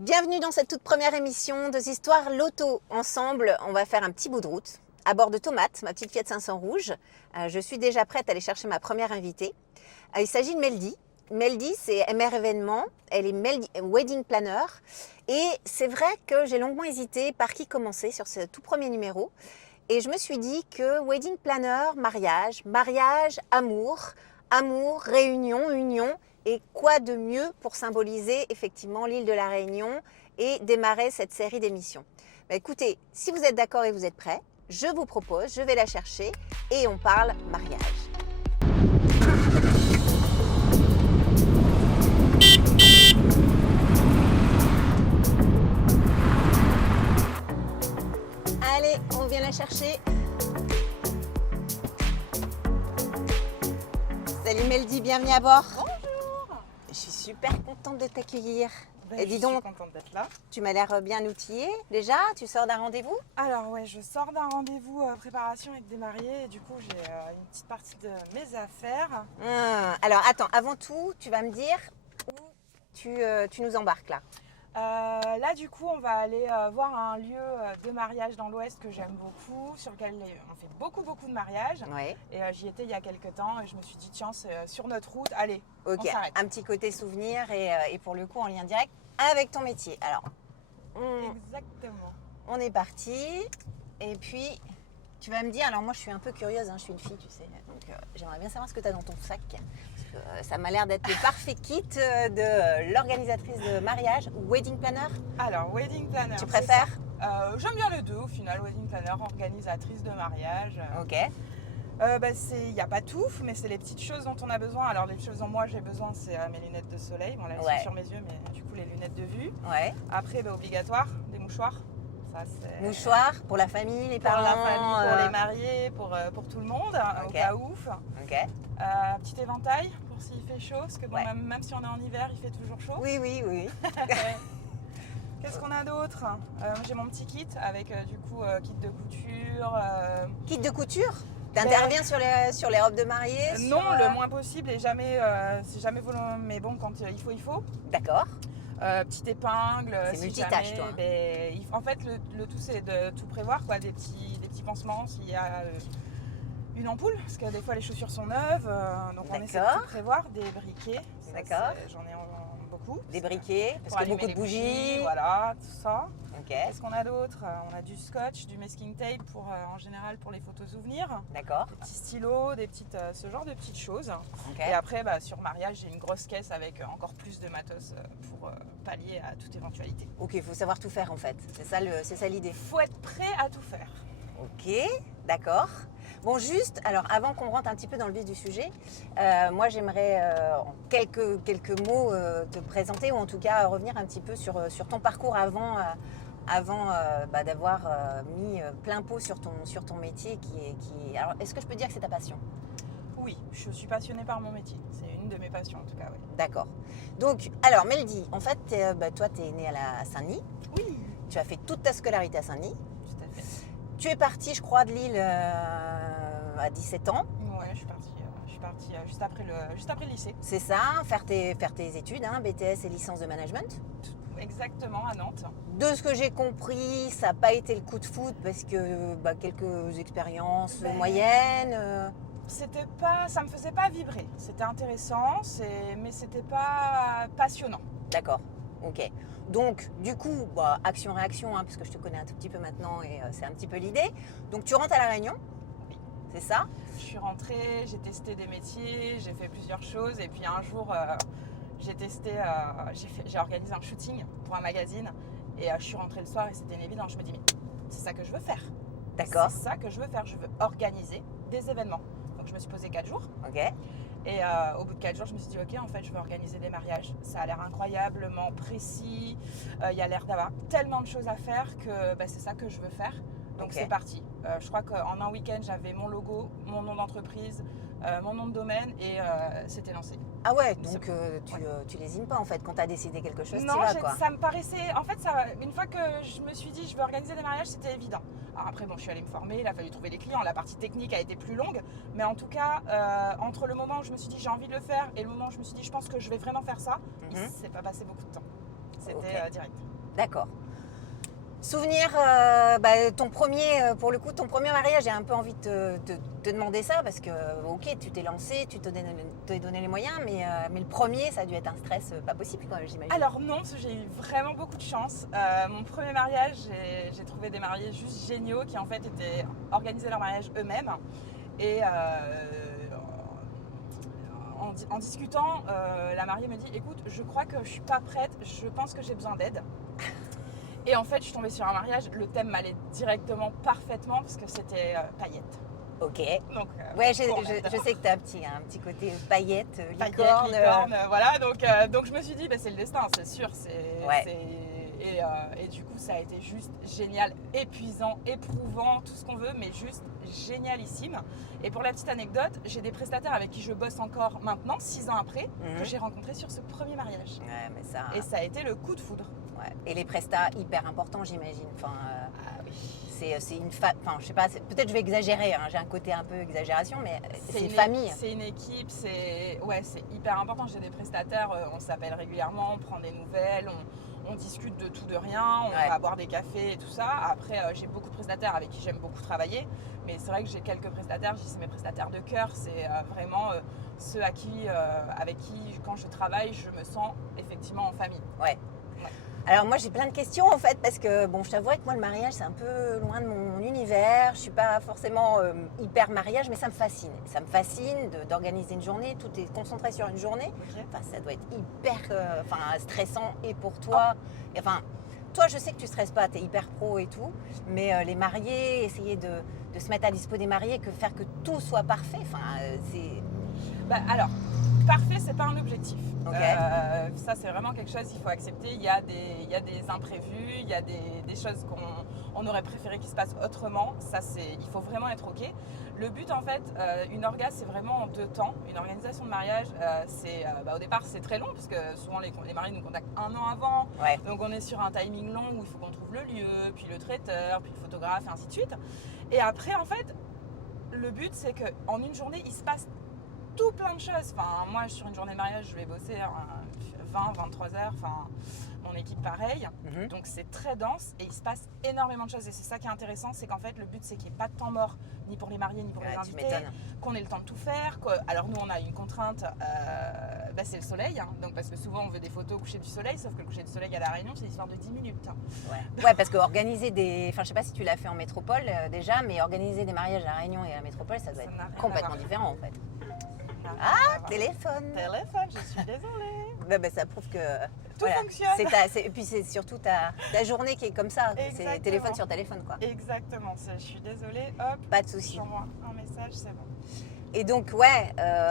Bienvenue dans cette toute première émission de Histoires Loto. Ensemble, on va faire un petit bout de route à bord de Tomate, ma petite Fiat 500 rouge. Je suis déjà prête à aller chercher ma première invitée. Il s'agit de Meldy. Meldy, c'est MR événement. Elle est wedding planner. Et c'est vrai que j'ai longuement hésité par qui commencer sur ce tout premier numéro. Et je me suis dit que wedding planner, mariage, amour, réunion, union. Et quoi de mieux pour symboliser effectivement l'île de la Réunion et démarrer cette série d'émissions. Écoutez, si vous êtes d'accord et vous êtes prêts, je vous propose, je vais la chercher et on parle mariage. Allez, on vient la chercher. Salut Meldy, bienvenue à bord. Bonjour. Je suis super contente de t'accueillir. Et dis je donc, suis contente d'être là. tu m'as l'air bien outillée. Déjà, tu sors d'un rendez-vous? Alors ouais, je sors d'un rendez-vous préparation avec des mariés et du coup j'ai une petite partie de mes affaires. Alors attends, avant tout, tu vas me dire où tu nous embarques là. Là du coup on va aller voir un lieu de mariage dans l'Ouest que j'aime beaucoup, sur lequel on fait beaucoup de mariages. Ouais. Et j'y étais il y a quelques temps et je me suis dit tiens c'est sur notre route, allez, Ok, on s'arrête. un petit côté souvenir et pour le coup en lien direct avec ton métier. Alors, Exactement. on est parti et puis tu vas me dire, alors moi je suis un peu curieuse, hein, je suis une fille tu sais, donc j'aimerais bien savoir ce que tu as dans ton sac. Parce que, ça m'a l'air d'être le parfait kit de l'organisatrice de mariage ou wedding planner. Alors wedding planner. Tu préfères? J'aime bien les deux au final, wedding planner, organisatrice de mariage. Ok. Il n'y a pas tout, mais c'est les petites choses dont on a besoin. Alors les choses dont moi j'ai besoin, c'est mes lunettes de soleil. Bon là elles sont sur mes yeux, mais du coup les lunettes de vue. Ouais. Après obligatoire, des mouchoirs. Ça, c'est Mouchoirs pour la famille, les pour parents. la famille, pour les mariés, pour tout le monde, au Ok. cas ouf. Ok. Petit éventail pour s'il fait chaud, parce que bon, Ouais. même si on est en hiver, il fait toujours chaud. Oui. Qu'est-ce qu'on a d'autre? J'ai mon petit kit avec kit de couture. Kit de couture? T'interviens sur les robes de mariée? Non, le moins possible et jamais, c'est jamais volant. Mais bon, quand il faut. D'accord. Petite épingle. C'est si multitâche, jamais, toi, hein. En fait, le tout c'est de tout prévoir, quoi. Des petits pansements s'il y a une ampoule, parce que des fois les chaussures sont neuves, donc on essaie de D'accord. tout prévoir. Des briquets. Ça, D'accord. j'en ai beaucoup. Des briquets, parce Pour qu'il y a allumer beaucoup de les bougies. Voilà, tout ça. Ok, Qu'est-ce qu'on a d'autre? On a du scotch, du masking tape en général pour les photos souvenirs. d'accord. Des petits stylos, ce genre de petites choses. Ok. Et après, sur mariage, j'ai une grosse caisse avec encore plus de matos pour pallier à toute éventualité. Ok, il faut savoir tout faire en fait. C'est ça l'idée. Faut être prêt à tout faire. Ok, d'accord. Bon, juste, alors avant qu'on rentre un petit peu dans le vif du sujet, moi j'aimerais en quelques mots te présenter ou en tout cas revenir un petit peu sur ton parcours avant d'avoir mis plein pot sur ton métier qui est... Alors, est-ce que je peux dire que c'est ta passion? Oui, je suis passionnée par mon métier. C'est une de mes passions en tout cas, oui. D'accord. Donc, alors Meldy, en fait, toi tu es née à Saint-Denis. Oui, Tu as fait toute ta scolarité à Saint-Denis. tout à fait. Tu es partie, je crois, de Lille à 17 ans. Ouais, je suis partie juste après le lycée. C'est ça, faire tes études, hein, BTS et licence de management. Exactement, à Nantes. De ce que j'ai compris, ça n'a pas été le coup de foudre parce que quelques expériences moyennes. Ça me faisait pas vibrer. C'était intéressant, mais c'était pas passionnant. D'accord, ok. Donc, du coup, action-réaction, hein, parce que je te connais un tout petit peu maintenant et c'est un petit peu l'idée. Donc, tu rentres à La Réunion, Oui. c'est ça? Je suis rentrée, j'ai testé des métiers, j'ai fait plusieurs choses et puis un jour j'ai organisé un shooting pour un magazine et je suis rentrée le soir et c'était une évidence. Je me dis mais c'est ça que je veux faire. D'accord. C'est ça que je veux faire, je veux organiser des événements. Donc je me suis posée 4 jours Ok. et au bout de 4 jours je me suis dit ok en fait je veux organiser des mariages. Ça a l'air incroyablement précis, il y a l'air d'avoir tellement de choses à faire que c'est ça que je veux faire. Donc Ok. c'est parti. Je crois qu'en un week-end, j'avais mon logo, mon nom d'entreprise, mon nom de domaine et c'était lancé. Ah ouais, C'est donc bon. tu lésines pas en fait. Quand tu as décidé quelque chose, tu Non, vas quoi. ça me paraissait... En fait, une fois que je me suis dit je veux organiser des mariages, c'était évident. Alors après, je suis allée me former, il a fallu trouver des clients. La partie technique a été plus longue. Mais en tout cas, entre le moment où je me suis dit j'ai envie de le faire et le moment où je me suis dit je pense que je vais vraiment faire ça, il ne s'est pas passé beaucoup de temps. C'était direct. D'accord. Souvenir, ton premier, pour le coup, ton premier mariage, j'ai un peu envie de te demander ça parce que, ok, tu t'es lancé, tu t'es donné les moyens, mais le premier, ça a dû être un stress pas possible, quoi, j'imagine. Alors non, parce que j'ai eu vraiment beaucoup de chance. Mon premier mariage, j'ai trouvé des mariés juste géniaux qui en fait étaient organisés leur mariage eux-mêmes. Et en discutant, la mariée me dit, écoute, je crois que je suis pas prête, je pense que j'ai besoin d'aide. Et en fait, je suis tombée sur un mariage, le thème m'allait directement parfaitement parce que c'était paillettes. Ok. Donc, ouais, je sais que tu as un petit côté paillettes, licorne. licorne. Voilà, donc je me suis dit, c'est le destin, c'est sûr. Et du coup, ça a été juste génial, épuisant, éprouvant, tout ce qu'on veut, mais juste génialissime. Et pour la petite anecdote, j'ai des prestataires avec qui je bosse encore maintenant, 6 ans après, que j'ai rencontrés sur ce premier mariage. Ouais, mais ça... Et ça a été le coup de foudre. Ouais. Et les prestats, hyper importants, j'imagine. Enfin, oui. C'est une je sais pas, peut-être je vais exagérer, hein, j'ai un côté un peu exagération, mais c'est une famille. C'est une équipe, c'est hyper important. J'ai des prestataires, on s'appelle régulièrement, on prend des nouvelles, on discute de tout, de rien, on va boire des cafés et tout ça. Après, j'ai beaucoup de prestataires avec qui j'aime beaucoup travailler, mais c'est vrai que j'ai quelques prestataires, c'est mes prestataires de cœur, c'est vraiment ceux avec qui, quand je travaille, je me sens effectivement en famille. Ouais. Alors moi j'ai plein de questions en fait parce que bon je t'avouerais que moi le mariage c'est un peu loin de mon univers, je suis pas forcément hyper mariage mais ça me fascine. Ça me fascine d'organiser une journée, tout est concentré sur une journée. Okay. Enfin ça doit être hyper stressant et pour toi. Enfin toi je sais que tu stresses pas, tu es hyper pro et tout, mais les mariés, essayer de se mettre à dispo des mariés, faire que tout soit parfait, c'est... alors, parfait, c'est pas un objectif. Okay. Ça, c'est vraiment quelque chose qu'il faut accepter. Il y a des imprévus, il y a des choses qu'on aurait préféré qu'il se passe autrement. Ça, il faut vraiment être OK. Le but, en fait, une orga, c'est vraiment en 2 temps. Une organisation de mariage, au départ, c'est très long parce que souvent, les mariés nous contactent 1 an avant. Ouais. Donc, on est sur un timing long où il faut qu'on trouve le lieu, puis le traiteur, puis le photographe, et ainsi de suite. Et après, en fait, le but, c'est qu'en une journée, il se passe tout plein de choses. Enfin, moi, sur une journée de mariage, je vais bosser 20-23 heures. Enfin, mon équipe, pareil. Donc, c'est très dense et il se passe énormément de choses. Et c'est ça qui est intéressant, c'est qu'en fait, le but, c'est qu'il n'y ait pas de temps mort, ni pour les mariés, ni pour les invités. Qu'on ait le temps de tout faire. Alors, nous, on a une contrainte, c'est le soleil. Hein. Donc, parce que souvent, on veut des photos au coucher du soleil, sauf que le coucher du soleil à La Réunion, c'est l'histoire de 10 minutes. Hein. Ouais, parce qu'organiser des... Enfin, je sais pas si tu l'as fait en métropole déjà, mais organiser des mariages à La Réunion et à la métropole, ça doit être complètement différent, en fait. Téléphone, je suis désolée. Ça prouve que tout fonctionne. Et puis c'est surtout ta journée qui est comme ça. Exactement. C'est téléphone sur téléphone, quoi. Exactement. Je suis désolée. Hop. Pas de souci. J'envoie un message, c'est bon. Et donc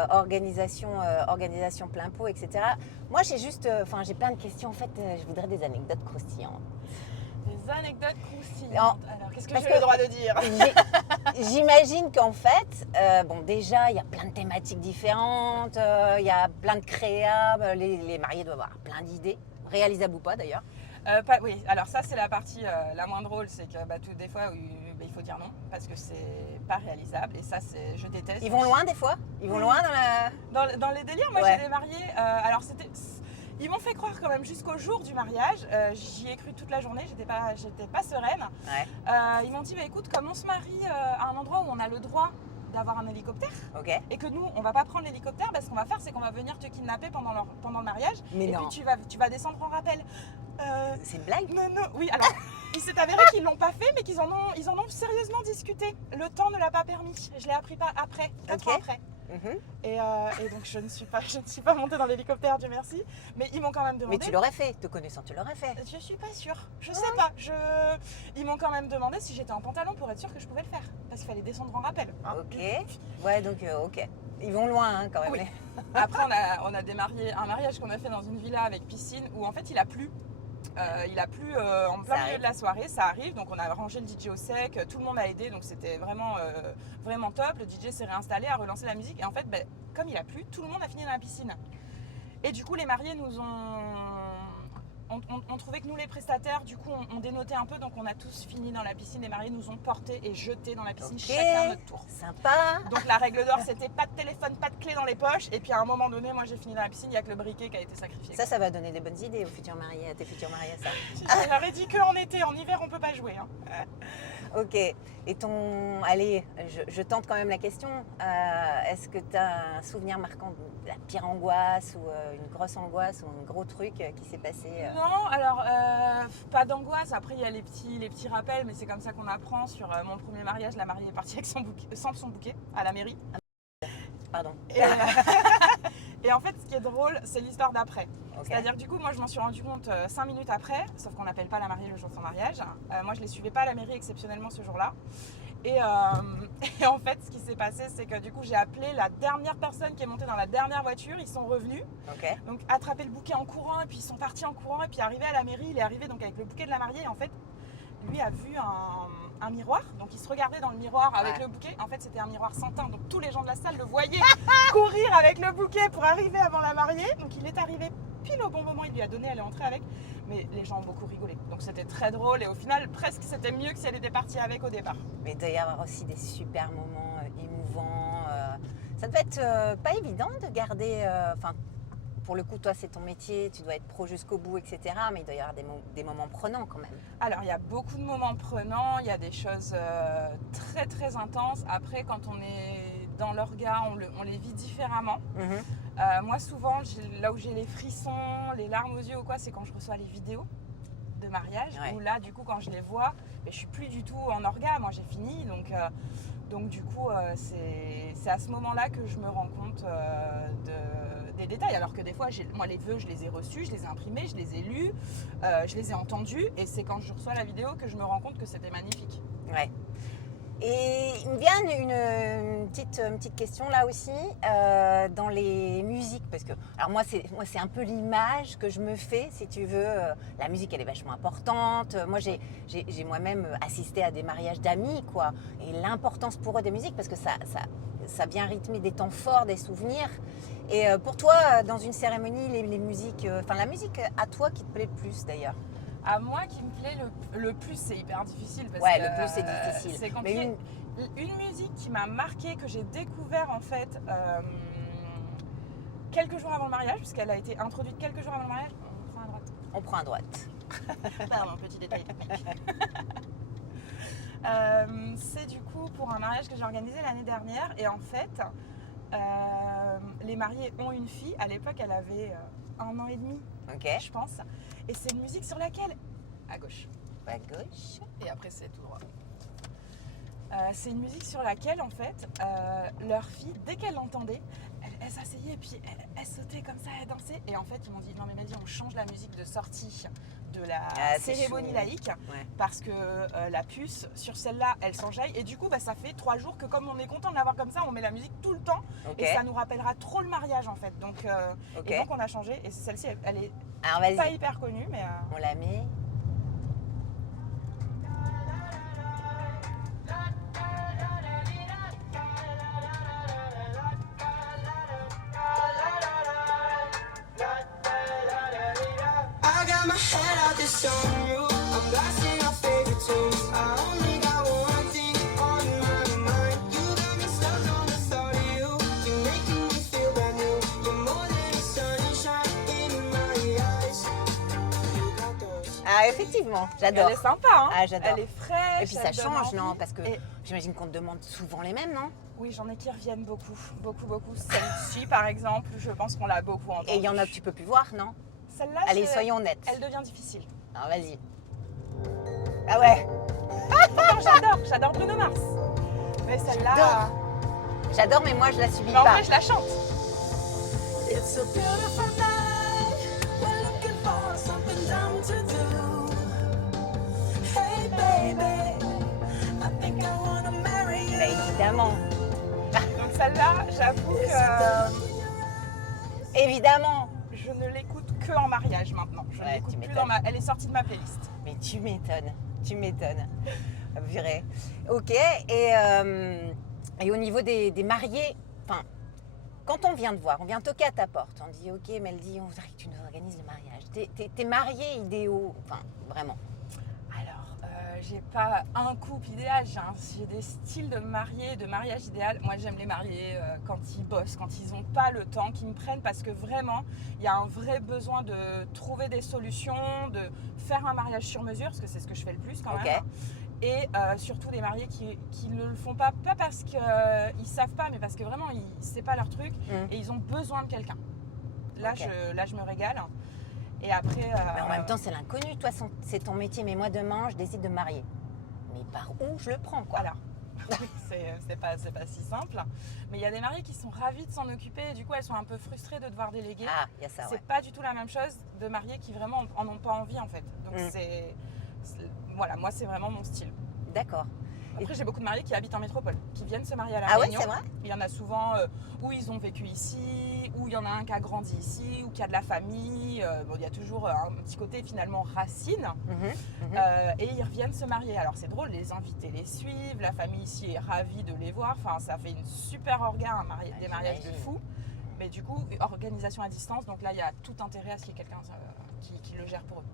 organisation plein pot, etc. Moi j'ai j'ai plein de questions. En fait, je voudrais des anecdotes croustillantes. Des anecdotes croustillantes. Alors, qu'est-ce que j'ai le droit de dire? J'imagine qu'en fait, déjà, il y a plein de thématiques différentes, il y a plein de créas, les mariés doivent avoir plein d'idées, réalisables ou pas d'ailleurs. Oui, alors ça, c'est la partie la moins drôle, c'est que des fois, il faut dire non, parce que c'est pas réalisable, et ça, je déteste. Ils vont loin des fois? Ils vont loin dans les délires? Moi, j'ai des mariés, alors ils m'ont fait croire quand même jusqu'au jour du mariage. J'y ai cru toute la journée, j'étais pas sereine. Ouais. Ils m'ont dit, écoute, comme on se marie à un endroit où on a le droit d'avoir un hélicoptère, et que nous, on va pas prendre l'hélicoptère, ce qu'on va faire, c'est qu'on va venir te kidnapper pendant le mariage, puis tu vas descendre en rappel. C'est une blague? Non, oui, alors, il s'est avéré qu'ils l'ont pas fait, mais qu'ils en ont sérieusement discuté. Le temps ne l'a pas permis. Je l'ai appris après, 4 ans après. Et donc je ne suis pas montée dans l'hélicoptère, Dieu merci, mais ils m'ont quand même demandé. Mais tu l'aurais fait, te connaissant, tu l'aurais fait. Je suis pas sûre, je sais pas. Ils m'ont quand même demandé si j'étais en pantalon pour être sûre que je pouvais le faire, parce qu'il fallait descendre en rappel. Hein. Ok, ouais, donc ok. Ils vont loin quand même. Oui. Après on a un mariage qu'on a fait dans une villa avec piscine où en fait il a plu. En plein milieu de la soirée, ça arrive, donc on a rangé le DJ au sec, tout le monde a aidé, donc c'était vraiment, vraiment top. Le DJ s'est réinstallé, a relancé la musique, et en fait, comme il a plu, tout le monde a fini dans la piscine. Et du coup, les mariés nous ont on trouvait que nous les prestataires, du coup, on dénotait un peu, donc on a tous fini dans la piscine. Les mariés nous ont portés et jetés dans la piscine, chacun à notre tour. Sympa. Donc la règle d'or, c'était pas de téléphone, pas de clé dans les poches. Et puis à un moment donné, moi j'ai fini dans la piscine, il n'y a que le briquet qui a été sacrifié. Ça va donner des bonnes idées aux futurs mariés, à tes futurs mariés, ça. J'aurais dit qu'en été, en hiver, on peut pas jouer. Hein. Ok. Et allez, je tente quand même la question. Est-ce que tu as un souvenir marquant de la pire angoisse ou une grosse angoisse ou un gros truc qui s'est passé Non, alors pas d'angoisse. Après, il y a les petits rappels, mais c'est comme ça qu'on apprend. Sur mon premier mariage, la mariée est partie avec sans son bouquet à la mairie. Pardon. Et en fait, ce qui est drôle, c'est l'histoire d'après. Okay. C'est-à-dire que du coup, moi, je m'en suis rendu compte 5 minutes après, sauf qu'on n'appelle pas la mariée le jour de son mariage. Moi, je ne les suivais pas à la mairie exceptionnellement ce jour-là. Et en fait, ce qui s'est passé, c'est que du coup, j'ai appelé la dernière personne qui est montée dans la dernière voiture. Ils sont revenus, donc attraper le bouquet en courant, et puis ils sont partis en courant. Et puis arrivé à la mairie, il est arrivé donc avec le bouquet de la mariée. Et en fait, lui a vu un miroir, donc il se regardait dans le miroir avec le bouquet. En fait, c'était un miroir sans teint, donc tous les gens de la salle le voyaient courir avec le bouquet pour arriver avant la mariée. Donc il est arrivé pile au bon moment, il lui a donné, elle est entrée avec. Mais les gens ont beaucoup rigolé, donc c'était très drôle et au final, presque c'était mieux que si elle était partie avec au départ. Mais il doit y avoir aussi des super moments émouvants. Ça devait être pas évident de garder. Pour le coup, toi, c'est ton métier, tu dois être pro jusqu'au bout, etc. Mais il doit y avoir des moments prenants quand même. Alors, il y a beaucoup de moments prenants, il y a des choses très très intenses. Après, quand on est dans l'orga, on les vit différemment. Moi, souvent, là où j'ai les frissons, les larmes aux yeux ou quoi, c'est quand je reçois les vidéos de mariage. Où là, du coup, quand je les vois, je suis plus du tout en orga. Moi, j'ai fini, donc du coup, c'est à ce moment-là que je me rends compte des détails. Alors que des fois, moi, les vœux, je les ai reçus, je les ai imprimés, je les ai lus, je les ai entendus. Et c'est quand je reçois la vidéo que je me rends compte que c'était magnifique. Ouais. Et il me vient une petite question là aussi, dans les musiques, parce que alors moi c'est un peu l'image que je me fais, si tu veux. La musique elle est vachement importante. Moi j'ai moi-même assisté à des mariages d'amis, quoi, et l'importance pour eux des musiques, parce que ça vient rythmer des temps forts, des souvenirs. Et pour toi, dans une cérémonie, les musiques, la musique à toi qui te plaît le plus d'ailleurs? À moi, qui me plaît le plus, c'est hyper difficile. Parce que, le plus c'est difficile. C'est compliqué. Une musique qui m'a marquée, que j'ai découvert en fait quelques jours avant le mariage, puisqu'elle a été introduite quelques jours avant le mariage. On prend à droite. On prend à droite. Pardon, petit détail. C'est du coup pour un mariage que j'ai organisé l'année dernière. Et en fait, les mariés ont une fille. À l'époque, elle avait 1 an et demi, je pense. Et c'est une musique sur laquelle, à gauche, et après c'est tout droit. C'est une musique sur laquelle en fait leur fille, dès qu'elle l'entendait, elle s'asseyait et puis elle sautait comme ça, elle dansait. Et en fait ils m'ont dit non mais Mélodie, on change la musique de sortie de la cérémonie laïque, parce que la puce sur celle-là elle s'enjaille, et du coup ça fait 3 jours que comme on est content de l'avoir comme ça, on met la musique tout le temps, et ça nous rappellera trop le mariage en fait. Donc, et donc on a changé, et celle-ci elle est pas hyper connue, mais on la met. Ah, effectivement, j'adore. Elle est sympa, hein. Ah, j'adore. Elle est fraîche. Et puis ça change, non? Parce que j'imagine qu'on te demande souvent les mêmes, non? Oui, j'en ai qui reviennent beaucoup. Celle-ci, par exemple, je pense qu'on l'a beaucoup entendue. Et il y en a que tu peux plus voir, non? Celle-là, allez, soyons honnêtes. Elle devient difficile. Alors, vas-y. Ah ouais. J'adore Bruno Mars. Mais celle-là... J'adore, mais moi, je la subis pas. En pas. vrai, je la chante. It's a beautiful night. We're looking for something dumb to do. Hey baby, I think I wanna marry you. Bah, évidemment. Donc celle-là, j'avoue que... Évidemment. Je ne l'écoute que en mariage maintenant. Je ne l'écoute plus Elle est sortie de ma playlist. Mais tu m'étonnes. Purée. Ok. Et au niveau des mariés, quand on vient te voir, on vient toquer à ta porte, on dit ok Meldy, on voudrait que tu nous organises le mariage. Tes mariés idéaux, enfin vraiment. Alors, j'ai pas un couple idéal, j'ai des styles de mariage idéal. Moi, j'aime les mariés quand ils bossent, quand ils n'ont pas le temps, qu'ils me prennent parce que vraiment, il y a un vrai besoin de trouver des solutions, de faire un mariage sur mesure, parce que c'est ce que je fais le plus quand Ok. même. Et surtout des mariés qui ne le font pas parce qu'ils ne savent pas, mais parce que vraiment, c'est pas leur truc et ils ont besoin de quelqu'un. Là, Ok. je me régale. Et après. Mais en même temps, c'est l'inconnu. Toi, c'est ton métier. Mais moi, demain, je décide de me marier. Mais par où je le prends, quoi? Voilà. c'est pas si simple. Mais il y a des mariés qui sont ravis de s'en occuper et du coup, elles sont un peu frustrées de devoir déléguer. Ah, il y a ça, C'est ouais. pas du tout la même chose de mariés qui vraiment en ont pas envie en fait. Donc voilà, moi c'est vraiment mon style. D'accord. Après, j'ai beaucoup de mariés qui habitent en métropole, qui viennent se marier à La Ah ouais, Réunion. c'est vrai? Il y en a souvent où ils ont vécu ici, où il y en a un qui a grandi ici, ou qui a de la famille. Bon, il y a toujours un petit côté finalement racine. Et ils reviennent se marier. Alors c'est drôle, les invités les suivent, la famille ici est ravie de les voir. Enfin, ça fait une super orga, des mariages de j'imagine. fous. Mais du coup, organisation à distance, donc là il y a tout intérêt à ce qu'il y ait quelqu'un qui le gère pour eux.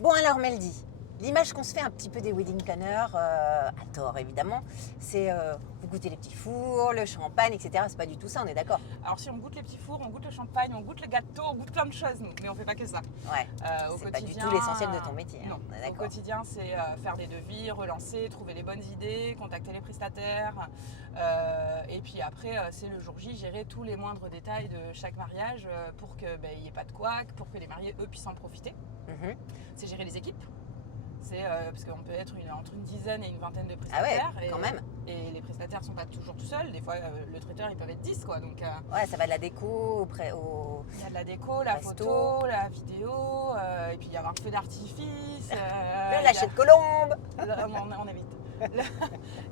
Bon, alors, Meldy, l'image qu'on se fait un petit peu des wedding planners, à tort évidemment, c'est vous goûtez les petits fours, le champagne, etc. C'est pas du tout ça, on est d'accord? Alors si on goûte les petits fours, on goûte le champagne, on goûte le gâteau, on goûte plein de choses, nous. Mais on fait pas que ça. Ouais. Au C'est pas du quotidien, tout l'essentiel de ton métier. Hein, Non, on est au d'accord. quotidien, c'est faire des devis, relancer, trouver les bonnes idées, contacter les prestataires. Et puis après, c'est le jour J, gérer tous les moindres détails de chaque mariage pour qu'il n'y ait pas de couac, pour que les mariés, eux, puissent en profiter. Mhm. C'est gérer les équipes. C'est parce qu'on peut être entre une dizaine et une vingtaine de Ah ouais, prestataires. quand même. Et les prestataires ne sont pas toujours tout seuls. Des fois, le traiteur, ils peuvent être 10, quoi. Donc, Ouais, ça va de la déco au il y a de la déco, la resto. photo, la vidéo, et puis il y a un feu d'artifice. le lâcher de colombe. On évite.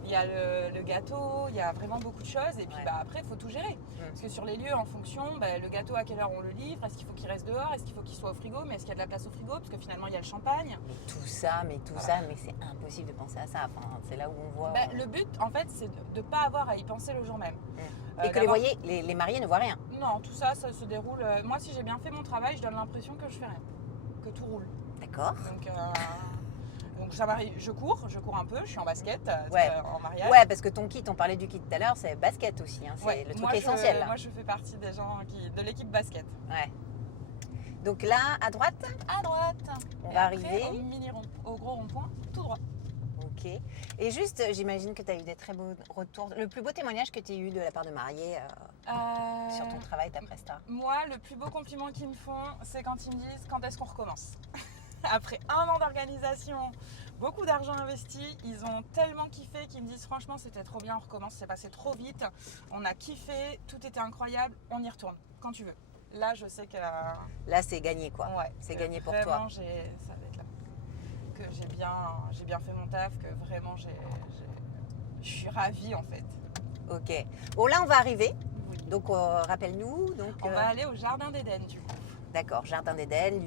Il y a le gâteau, il y a vraiment beaucoup de choses. Et puis Ouais. après, il faut tout gérer. Parce que sur les lieux, en fonction, le gâteau, à quelle heure on le livre, est-ce qu'il faut qu'il reste dehors, est-ce qu'il faut qu'il soit au frigo, mais est-ce qu'il y a de la place au frigo, parce que finalement, il y a le champagne. Mais tout ça, mais c'est impossible de penser à ça. Enfin, c'est là où on voit. Le but, en fait, c'est de ne pas avoir à y penser le jour même. Et que les mariés ne voient rien. Non, tout ça, ça se déroule. Moi, si j'ai bien fait mon travail, je donne l'impression que je fais rien, que tout roule. D'accord. Donc ça varie. Je cours un peu, je suis en basket Ouais. en mariage. Ouais, parce que ton kit, on parlait du kit tout à l'heure, c'est basket aussi. Hein, c'est Ouais, le truc moi, essentiel. Là. Moi, je fais partie des gens de l'équipe basket. Ouais. Donc là, à droite, À droite. On Et va après, arriver. au gros rond-point, tout droit. ok. Et juste, j'imagine que tu as eu des très beaux retours. Le plus beau témoignage que tu as eu de la part de mariés sur ton travail, ta presta. Moi, le plus beau compliment qu'ils me font, c'est quand ils me disent quand est-ce qu'on recommence. Après 1 an d'organisation, beaucoup d'argent investi, ils ont tellement kiffé qu'ils me disent franchement c'était trop bien, on recommence, c'est passé trop vite, on a kiffé, tout était incroyable, on y retourne quand tu veux. Là, je sais que Là, c'est gagné, quoi. ouais, C'est que gagné pour vraiment, toi. ça va être là. Que j'ai bien fait mon taf, que vraiment je suis ravie en fait. Ok. Bon, là, on va arriver. Oui. Donc, rappelle-nous. Donc, On va aller au jardin d'Éden du coup. D'accord, Jardin d'Éden,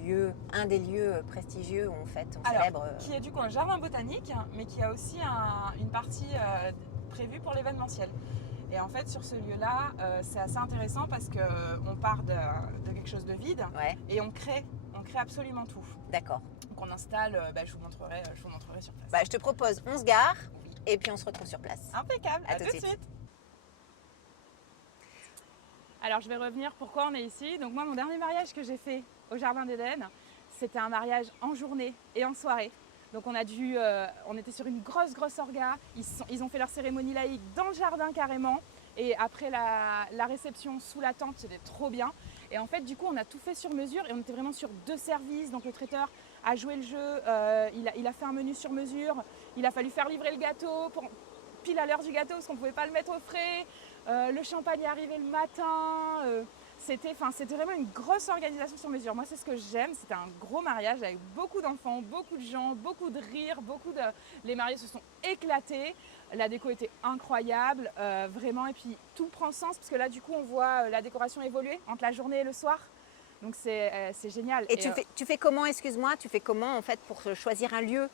un des lieux prestigieux où on Alors, célèbre. qui est du coup un jardin botanique, mais qui a aussi une partie prévue pour l'événementiel. Et en fait, sur ce lieu-là, c'est assez intéressant parce qu'on part de quelque chose de vide Ouais, et on crée absolument tout. d'accord. Donc on installe, je vous montrerai sur place. Bah, je te propose, on se gare et puis on se retrouve sur place. Impeccable, À à tout tout de de suite. suite. Alors je vais revenir pourquoi on est ici. Donc moi, mon dernier mariage que j'ai fait au Jardin d'Éden, c'était un mariage en journée et en soirée. Donc on était sur une grosse orga. Ils ont fait leur cérémonie laïque dans le jardin carrément. Et après la réception sous la tente, c'était trop bien. Et en fait, du coup, on a tout fait sur mesure et on était vraiment sur 2 services. Donc le traiteur a joué le jeu, il a fait un menu sur mesure. Il a fallu faire livrer le gâteau pile à l'heure du gâteau parce qu'on ne pouvait pas le mettre au frais. Le champagne est arrivé le matin. C'était vraiment une grosse organisation sur mesure. Moi, c'est ce que j'aime. C'était un gros mariage avec beaucoup d'enfants, beaucoup de gens, beaucoup de rires, les mariés se sont éclatés. La déco était incroyable, vraiment. Et puis, tout prend sens parce que là, du coup, on voit la décoration évoluer entre la journée et le soir. Donc, c'est génial. Et tu fais comment, excuse-moi, en fait pour choisir un lieu?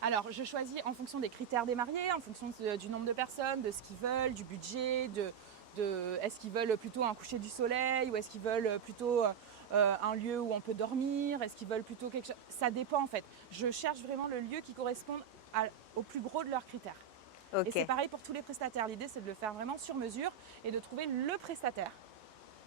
Alors, je choisis en fonction des critères des mariés, en fonction du nombre de personnes, de ce qu'ils veulent, du budget, de est-ce qu'ils veulent plutôt un coucher du soleil ou est-ce qu'ils veulent plutôt un lieu où on peut dormir, est-ce qu'ils veulent plutôt quelque chose. Ça dépend en fait. Je cherche vraiment le lieu qui corresponde au plus gros de leurs critères. Ok. Et c'est pareil pour tous les prestataires. L'idée, c'est de le faire vraiment sur mesure et de trouver le prestataire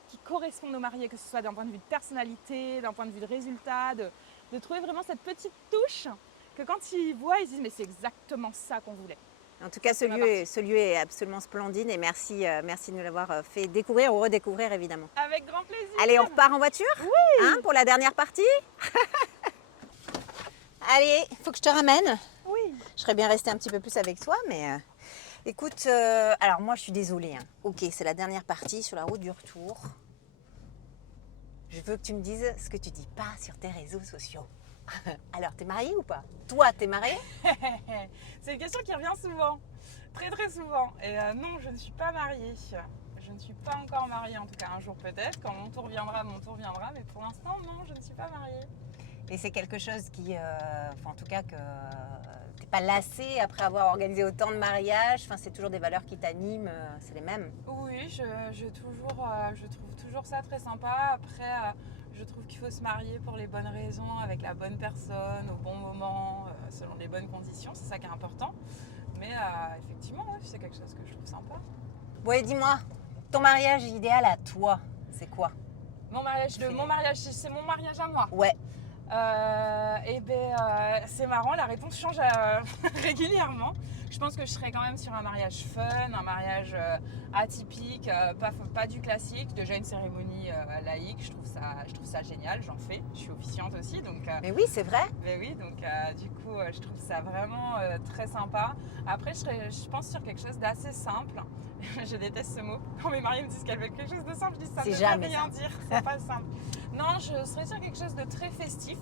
qui correspond aux mariés, que ce soit d'un point de vue de personnalité, d'un point de vue de résultat, de trouver vraiment cette petite touche que quand ils voient, ils se disent mais c'est exactement ça qu'on voulait. En tout cas, ce lieu est absolument splendide et merci, merci de nous l'avoir fait découvrir ou redécouvrir évidemment. Avec grand plaisir. Allez, on repart en voiture? Oui. Hein, pour la dernière partie? Allez, il faut que je te ramène. Oui. Je serais bien restée un petit peu plus avec toi, mais écoute, alors moi je suis désolée. Hein. Ok, c'est la dernière partie sur la route du retour. Je veux que tu me dises ce que tu dis pas sur tes réseaux sociaux. Alors, t'es mariée ou pas? Toi, t'es mariée? C'est une question qui revient souvent, très très souvent. Et non, je ne suis pas mariée. Je ne suis pas encore mariée, en tout cas un jour peut-être. Quand mon tour viendra, mais pour l'instant, non, je ne suis pas mariée. Et c'est quelque chose qui, en tout cas, que t'es pas lassée après avoir organisé autant de mariages. Enfin, c'est toujours des valeurs qui t'animent, c'est les mêmes. Oui, je trouve toujours ça très sympa. Après, je trouve qu'il faut se marier pour les bonnes raisons, avec la bonne personne, au bon moment, selon les bonnes conditions. C'est ça qui est important. Mais effectivement, ouais, c'est quelque chose que je trouve sympa. Bon, et dis-moi, ton mariage idéal à toi, c'est quoi? Mon mariage, c'est mon mariage à moi. Ouais. C'est marrant, la réponse change régulièrement. Je pense que je serais quand même sur un mariage fun, un mariage atypique, pas du classique. Déjà une cérémonie laïque, je trouve ça génial, j'en fais. Je suis officiante aussi, donc. Mais oui, c'est vrai. Mais oui, donc du coup, je trouve ça vraiment très sympa. Après, je pense sur quelque chose d'assez simple. Je déteste ce mot. Quand mes mariés me disent qu'elles veulent quelque chose de simple, je dis ça ne veut pas rien dire, c'est pas simple. Non, je serais sur quelque chose de très festif.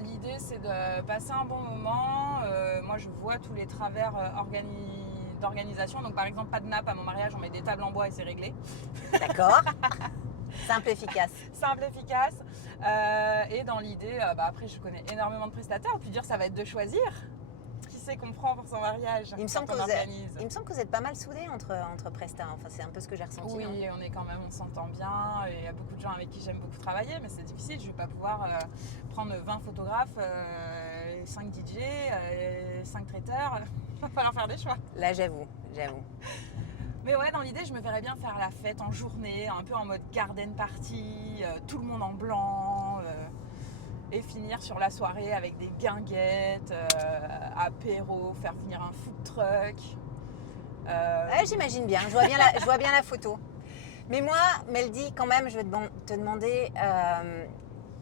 L'idée, c'est de passer un bon moment. Moi, je vois tous les travers d'organisation. Donc, par exemple, pas de nappe à mon mariage, on met des tables en bois et c'est réglé. D'accord. Simple, efficace. Simple, efficace. Et dans l'idée, après, je connais énormément de prestataires. On peut dire ça va être de choisir. Qui c'est qu'on prend pour son mariage? Il me semble que vous êtes pas mal soudés entre prestats. Enfin, c'est un peu ce que j'ai ressenti. Oui, non, on s'entend bien. Et il y a beaucoup de gens avec qui j'aime beaucoup travailler, mais c'est difficile. Je ne vais pas pouvoir prendre 20 photographes, 5 DJ, 5 traiteurs. Il va falloir faire des choix. Là, j'avoue. Mais ouais, dans l'idée, je me verrais bien faire la fête en journée, un peu en mode garden party, tout le monde en blanc. Et finir sur la soirée avec des guinguettes, apéro, faire finir un food truck. J'imagine bien, je vois bien la photo. Mais moi, Meldy, quand même, je vais te demander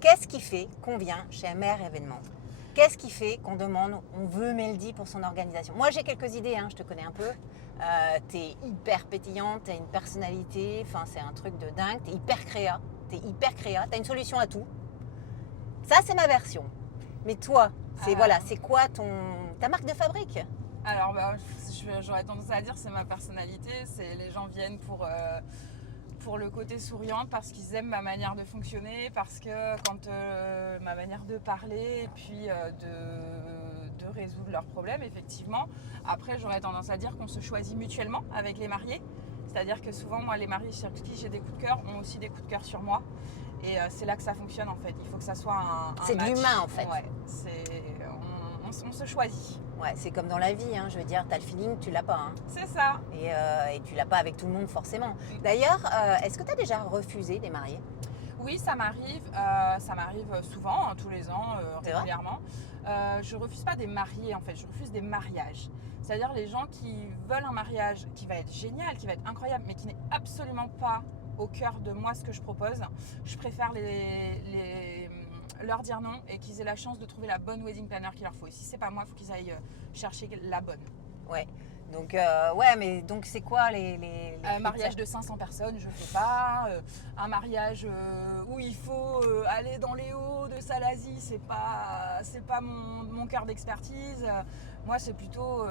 qu'est-ce qui fait qu'on vient chez MR Événements? Qu'est-ce qui fait qu'on demande, on veut Meldy pour son organisation? Moi, j'ai quelques idées, hein, je te connais un peu. T'es hyper pétillante, t'as une personnalité, enfin, c'est un truc de dingue, t'es hyper créa, t'as une solution à tout. Ça, c'est ma version. Mais toi, c'est quoi ta marque de fabrique? Alors, j'aurais tendance à dire c'est ma personnalité. Les gens viennent pour le côté souriant, parce qu'ils aiment ma manière de fonctionner, parce que ma manière de parler et puis de résoudre leurs problèmes, effectivement. Après, j'aurais tendance à dire qu'on se choisit mutuellement avec les mariés. C'est-à-dire que souvent, moi, les mariés sur qui j'ai des coups de cœur ont aussi des coups de cœur sur moi. Et c'est là que ça fonctionne en fait. Il faut que ça soit un c'est match. de l'humain en fait. Ouais, on se choisit. Ouais, c'est comme dans la vie, hein, je veux dire, t'as le feeling, tu l'as pas. Hein. C'est ça. Et tu l'as pas avec tout le monde forcément. D'ailleurs, est-ce que tu as déjà refusé des mariés? Oui, ça m'arrive souvent, hein, tous les ans, régulièrement. Je refuse pas des mariés en fait, je refuse des mariages. C'est-à-dire les gens qui veulent un mariage qui va être génial, qui va être incroyable, mais qui n'est absolument pas au cœur de moi ce que je propose. Je préfère leur dire non et qu'ils aient la chance de trouver la bonne wedding planner qu'il leur faut. Et si c'est pas moi, il faut qu'ils aillent chercher la bonne. Ouais. Donc, mais donc c'est quoi les mariage de 500 personnes, je fais pas. Un mariage où il faut aller dans les hauts de Salazie, c'est pas mon cœur d'expertise. Moi, je suis plutôt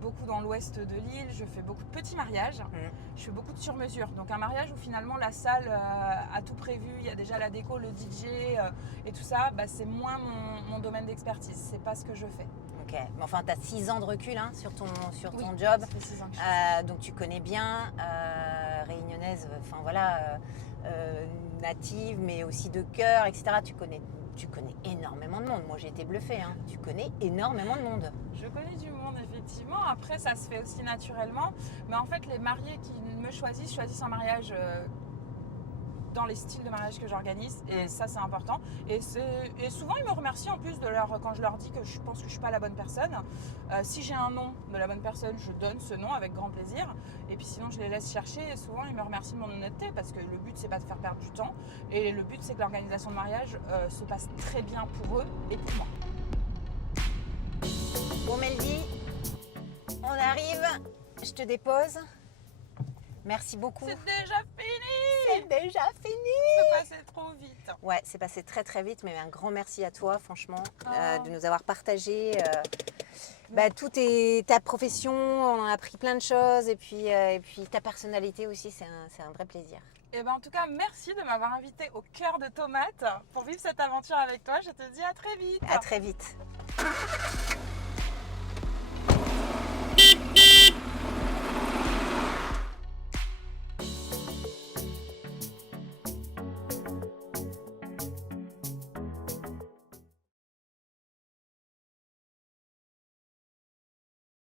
beaucoup dans l'ouest de l'île. Je fais beaucoup de petits mariages. Je fais beaucoup de sur-mesure. Donc un mariage où finalement la salle a tout prévu. Il y a déjà la déco, le DJ et tout ça. C'est moins mon domaine d'expertise. C'est pas ce que je fais. Ok. Mais enfin, tu as 6 ans de recul hein, sur sur Oui, ton job. ça fait 6 ans que je fais Donc tu connais bien, réunionnaise, enfin voilà, native, mais aussi de cœur, etc. Tu connais énormément de monde. Moi j'ai été bluffée, hein. Tu connais énormément de monde. ça. Je connais du monde, effectivement. Après, ça se fait aussi naturellement. Mais en fait, les mariés qui me choisissent un mariage dans les styles de mariage que j'organise. Et ça, c'est important. Et souvent, ils me remercient en plus quand je leur dis que je pense que je ne suis pas la bonne personne. Si j'ai un nom de la bonne personne, je donne ce nom avec grand plaisir. Et puis sinon, je les laisse chercher. Et souvent, ils me remercient de mon honnêteté parce que le but, c'est pas de faire perdre du temps. Et le but, c'est que l'organisation de mariage se passe très bien pour eux et pour moi. Bon Meldy, on arrive, je te dépose. Merci beaucoup. C'est déjà fini! C'est déjà fini. C'est passé trop vite. Ouais, c'est passé très très vite, mais un grand merci à toi, franchement, Oh. de nous avoir partagé toute ta profession. On en a appris plein de choses, et puis ta personnalité aussi, c'est un vrai plaisir. Et ben en tout cas, merci de m'avoir invité au cœur de Tomate pour vivre cette aventure avec toi. Je te dis à très vite. À très vite.